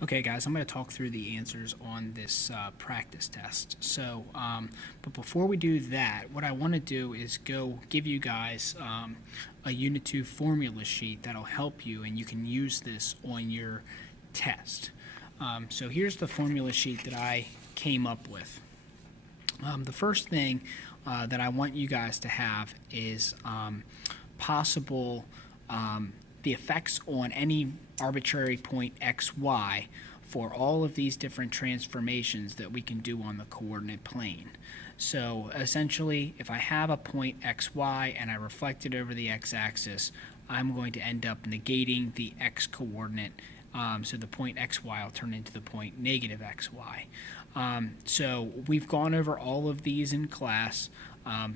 Okay, guys, I'm going to talk through the answers on this practice test. But before we do that, what I want to do is go give you guys a Unit 2 formula sheet that'll help you, and you can use this on your test. So here's the formula sheet that I came up with. The first thing that I want you guys to have is possible the effects on any arbitrary point x, y for all of these different transformations that we can do on the coordinate plane. So essentially, if I have a point xy and I reflect it over the x-axis, I'm going to end up negating the x-coordinate. So the point xy will turn into the point negative xy. So we've gone over all of these in class.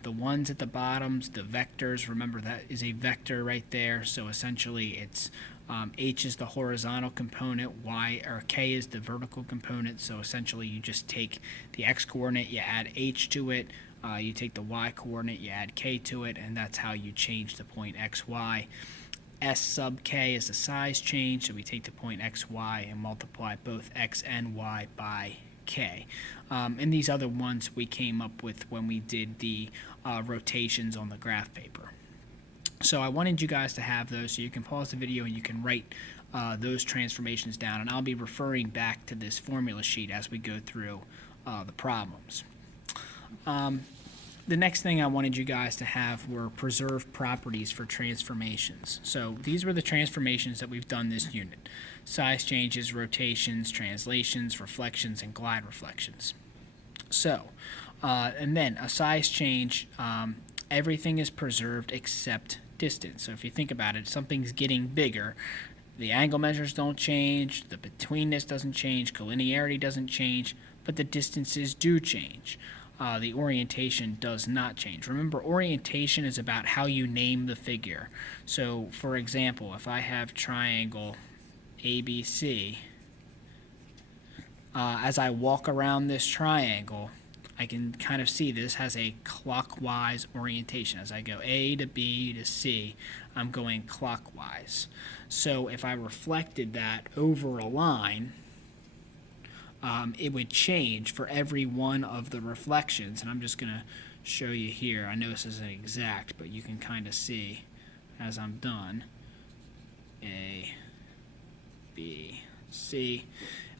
The ones at the bottoms, the vectors, remember that is a vector right there. So essentially it's h is the horizontal component, k is the vertical component. So essentially you just take the x coordinate, you add h to it, you take the y coordinate, you add k to it, and that's how you change the point xy. S sub k is the size change, so we take the point xy and multiply both x and y by k. And these other ones we came up with when we did the rotations on the graph paper. So I wanted you guys to have those so you can pause the video and you can write those transformations down, and I'll be referring back to this formula sheet as we go through the problems. The next thing I wanted you guys to have were preserved properties for transformations. So these were the transformations that we've done this unit: size changes, rotations, translations, reflections, and glide reflections. So, and then a size change, everything is preserved except distance. So if you think about it, something's getting bigger. The angle measures don't change, the betweenness doesn't change, collinearity doesn't change, but the distances do change. The orientation does not change. Remember, orientation is about how you name the figure. So, for example, if I have triangle ABC, as I walk around this triangle, I can kind of see this has a clockwise orientation. As I go A to B to C, I'm going clockwise. So if I reflected that over a line, it would change for every one of the reflections. And I'm just going to show you here. I know this isn't exact, but you can kind of see as I'm done. A, B, C.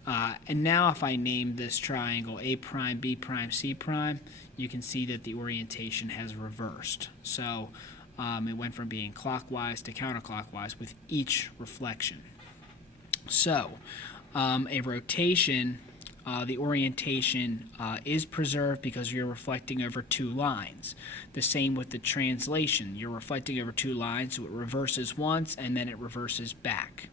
And now if I name this triangle A prime, B prime, C prime, you can see that the orientation has reversed. So it went from being clockwise to counterclockwise with each reflection. So a rotation, the orientation is preserved because you're reflecting over two lines. The same with the translation. You're reflecting over two lines, so it reverses once and then it reverses back.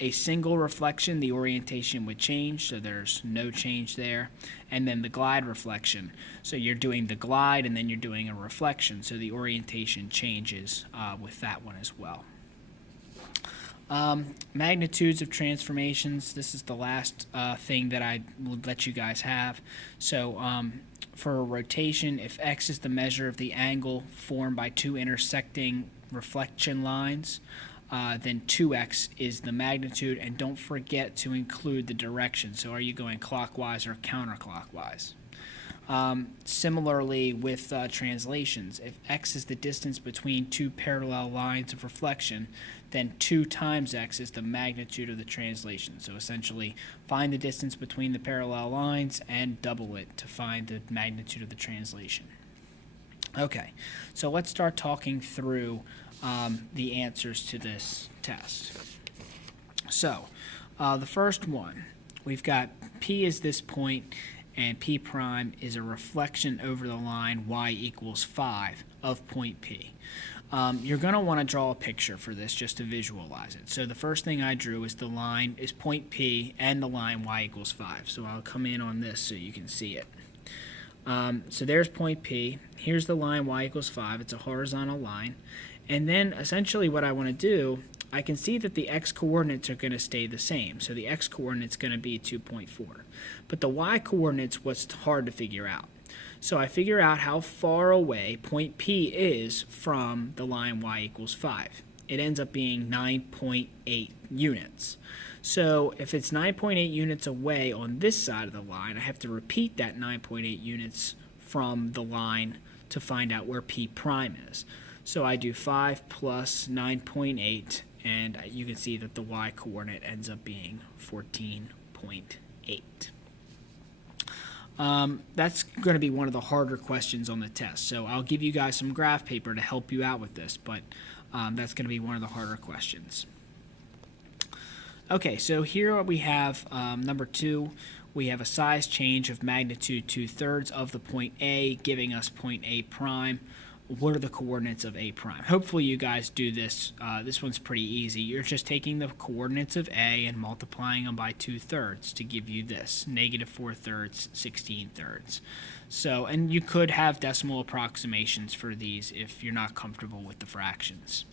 A single reflection, the orientation would change, so there's no change there. And then the glide reflection. So you're doing the glide and then you're doing a reflection, so the orientation changes with that one as well. Magnitudes of transformations. This is the last thing that I will let you guys have. So for a rotation, if x is the measure of the angle formed by two intersecting reflection lines, then 2x is the magnitude, and don't forget to include the direction. So are you going clockwise or counterclockwise? Similarly with translations, if x is the distance between two parallel lines of reflection, then 2 times x is the magnitude of the translation. So essentially, find the distance between the parallel lines and double it to find the magnitude of the translation. Okay, so let's start talking through the answers to this test. So the first one, we've got P is this point, and P prime is a reflection over the line y equals 5 of point P. You're going to want to draw a picture for this just to visualize it. So the first thing I drew is the line is point P and the line y equals 5. So I'll come in on this so you can see it. So there's point P. Here's the line y equals 5. It's a horizontal line. And then essentially what I want to do, I can see that the x-coordinates are going to stay the same. So the x-coordinate's going to be 2.4. But the y-coordinate's what's hard to figure out. So I figure out how far away point P is from the line y equals 5. it ends up being 9.8 units. So if it's 9.8 units away on this side of the line, I have to repeat that 9.8 units from the line to find out where P prime is. So I do 5 plus 9.8, and you can see that the y coordinate ends up being 14.8. That's going to be one of the harder questions on the test. So I'll give you guys some graph paper to help you out with this, but that's going to be one of the harder questions. Okay, so here we have number 2. We have a size change of magnitude 2/3 of the point A, giving us point A prime. What are the coordinates of A prime? Hopefully you guys do this. This one's pretty easy. You're just taking the coordinates of A and multiplying them by 2/3 to give you this, -4/3, 16/3. So, and you could have decimal approximations for these if you're not comfortable with the fractions.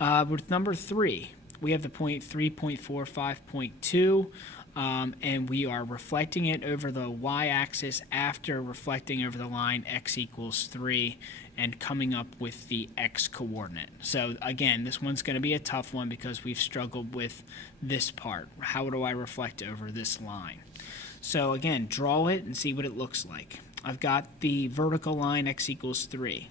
With number 3, we have the point 3.45.2. And we are reflecting it over the y-axis after reflecting over the line x equals 3 and coming up with the x coordinate. So again, this one's going to be a tough one because we've struggled with this part. How do I reflect over this line? So again, draw it and see what it looks like. I've got the vertical line x equals 3.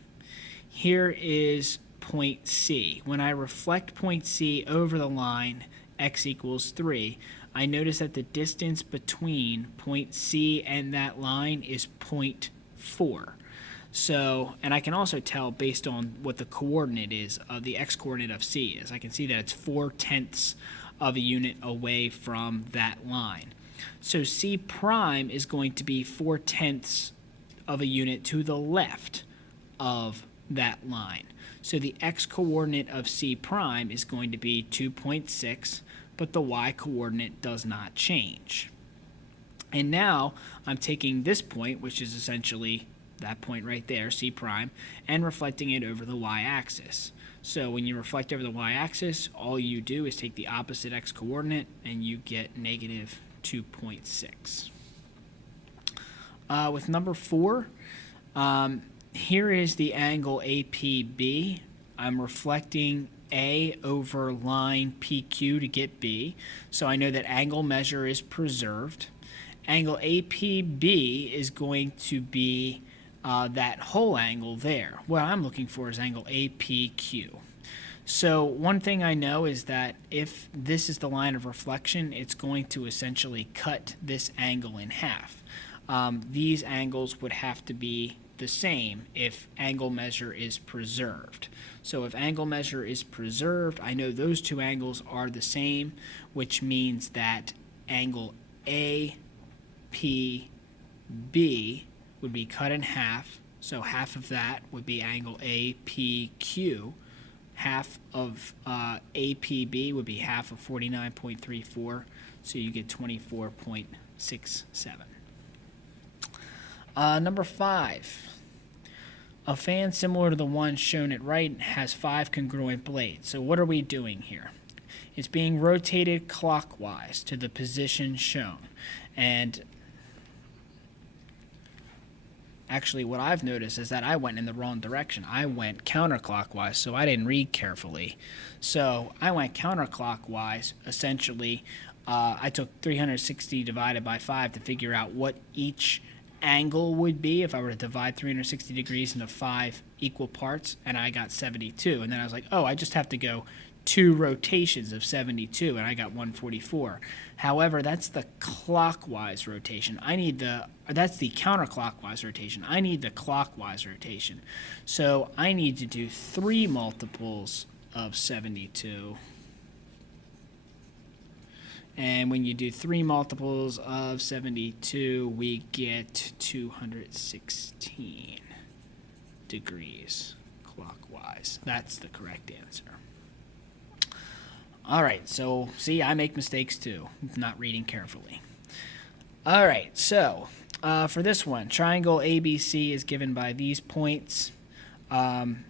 Here is point C. When I reflect point C over the line x equals 3, I notice that the distance between point C and that line is 0.4. So, and I can also tell based on what the coordinate is, the x-coordinate of C is. I can see that it's 4/10 of a unit away from that line. So C prime is going to be 4/10 of a unit to the left of that line. So the x-coordinate of C prime is going to be 2.6, but the y-coordinate does not change. And now I'm taking this point, which is essentially that point right there, C prime, and reflecting it over the y-axis. So when you reflect over the y-axis, all you do is take the opposite x-coordinate and you get -2.6. With number 4, here is the angle APB. I'm reflecting A over line PQ to get B. So I know that angle measure is preserved. Angle APB is going to be that whole angle there. What I'm looking for is angle APQ. So one thing I know is that if this is the line of reflection, it's going to essentially cut this angle in half. These angles would have to be the same if angle measure is preserved. So if angle measure is preserved, I know those two angles are the same, which means that angle APB would be cut in half. So half of that would be angle APQ. Half of APB would be half of 49.34, so you get 24.67. Number 5. A fan similar to the one shown at right has 5 congruent blades. So what are we doing here? It's being rotated clockwise to the position shown. And actually what I've noticed is that I went in the wrong direction. I went counterclockwise, so I didn't read carefully. So I went counterclockwise. Essentially, I took 360 divided by 5 to figure out what each angle would be if I were to divide 360 degrees into 5 equal parts, and I got 72. And then I was like, oh, I just have to go 2 rotations of 72, and I got 144. However, that's the clockwise rotation. That's the counterclockwise rotation. I need the clockwise rotation. So I need to do 3 multiples of 72. And when you do 3 multiples of 72, we get 216 degrees clockwise. That's the correct answer. All right, so see, I make mistakes too, not reading carefully. All right, so for this one, triangle ABC is given by these points. And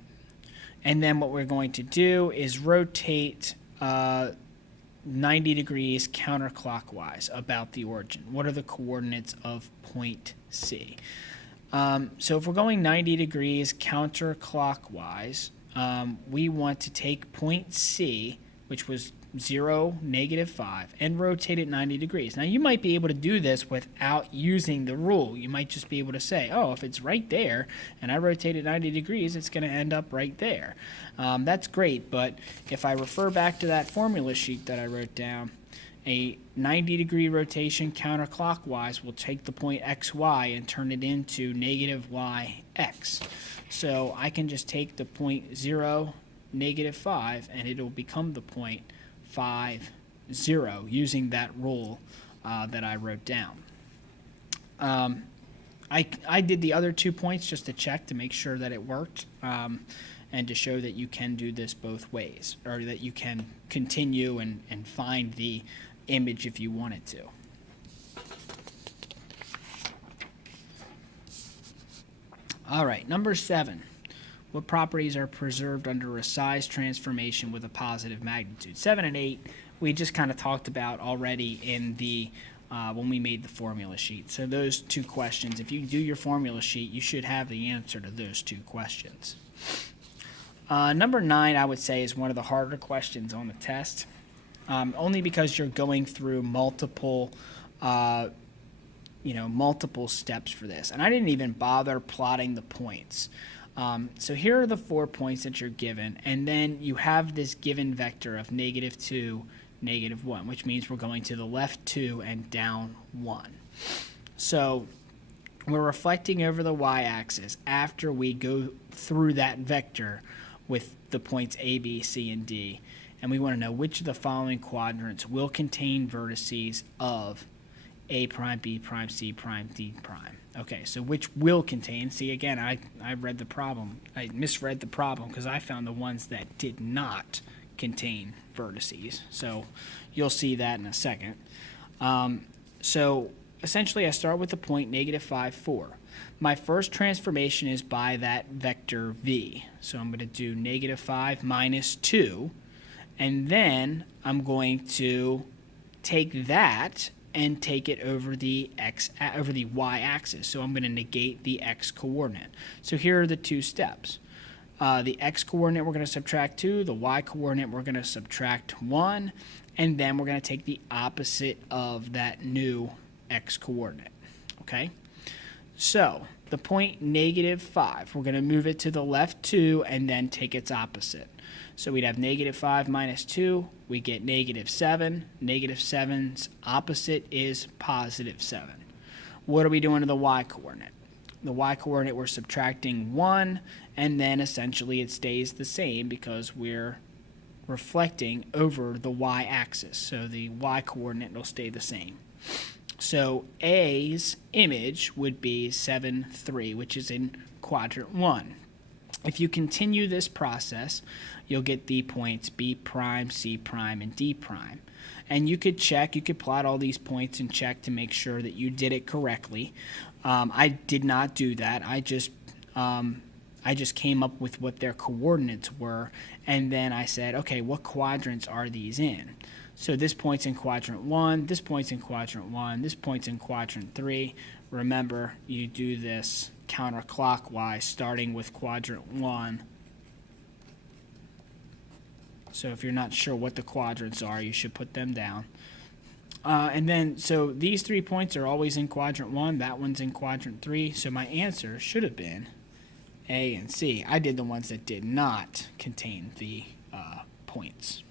then what we're going to do is rotate 90 degrees counterclockwise about the origin. What are the coordinates of point C? So if we're going 90 degrees counterclockwise, we want to take point C, which was 0, -5, and rotate it 90 degrees. Now, you might be able to do this without using the rule. You might just be able to say, oh, if it's right there and I rotate it 90 degrees, it's going to end up right there. That's great, but if I refer back to that formula sheet that I wrote down, a 90-degree rotation counterclockwise will take the point xy and turn it into -yx. So I can just take the point 0, -5, and it'll become the point 5, 0 using that rule that I wrote down. I did the other 2 points just to check to make sure that it worked and to show that you can do this both ways, or that you can continue and find the image if you wanted to. All right, number 7. What properties are preserved under a size transformation with a positive magnitude? 7 and 8 we just kind of talked about already in the when we made the formula sheet. So those 2 questions, if you do your formula sheet, you should have the answer to those 2 questions. Number 9, I would say, is one of the harder questions on the test, only because you're going through multiple multiple steps for this. And I didn't even bother plotting the points. So here are the 4 points that you're given, and then you have this given vector of -2, -1, which means we're going to the left 2 and down 1. So we're reflecting over the y-axis after we go through that vector with the points A, B, C, and D, and we want to know which of the following quadrants will contain vertices of A prime, B prime, C prime, D prime. Okay, so which will contain, see again, I read the problem, I misread the problem because I found the ones that did not contain vertices. So you'll see that in a second. So essentially I start with the point -5, 4. My first transformation is by that vector V. So I'm going to do -5 minus 2, and then I'm going to take that and take it over the y-axis. So I'm going to negate the x coordinate. So here are the 2 steps. The x coordinate we're going to subtract 2, the y coordinate we're going to subtract 1, and then we're going to take the opposite of that new x coordinate. Okay? So the point -5, we're going to move it to the left 2 and then take its opposite. So we'd have -5 minus 2, we get -7. -7's opposite is +7. What are we doing to the y-coordinate? The y-coordinate, we're subtracting 1, and then essentially it stays the same because we're reflecting over the y-axis. So the y-coordinate will stay the same. So A's image would be 7, 3, which is in quadrant 1. If you continue this process, you'll get the points B prime, C prime, and D prime. And you could check, you could plot all these points and check to make sure that you did it correctly. I did not do that. I just came up with what their coordinates were, and then I said, okay, what quadrants are these in? So this point's in quadrant 1, this point's in quadrant 1, this point's in quadrant 3. Remember, you do this counterclockwise, starting with quadrant 1. So if you're not sure what the quadrants are, you should put them down. And then, so these 3 points are always in quadrant 1, that one's in quadrant 3, so my answer should have been A and C. I did the ones that did not contain the points.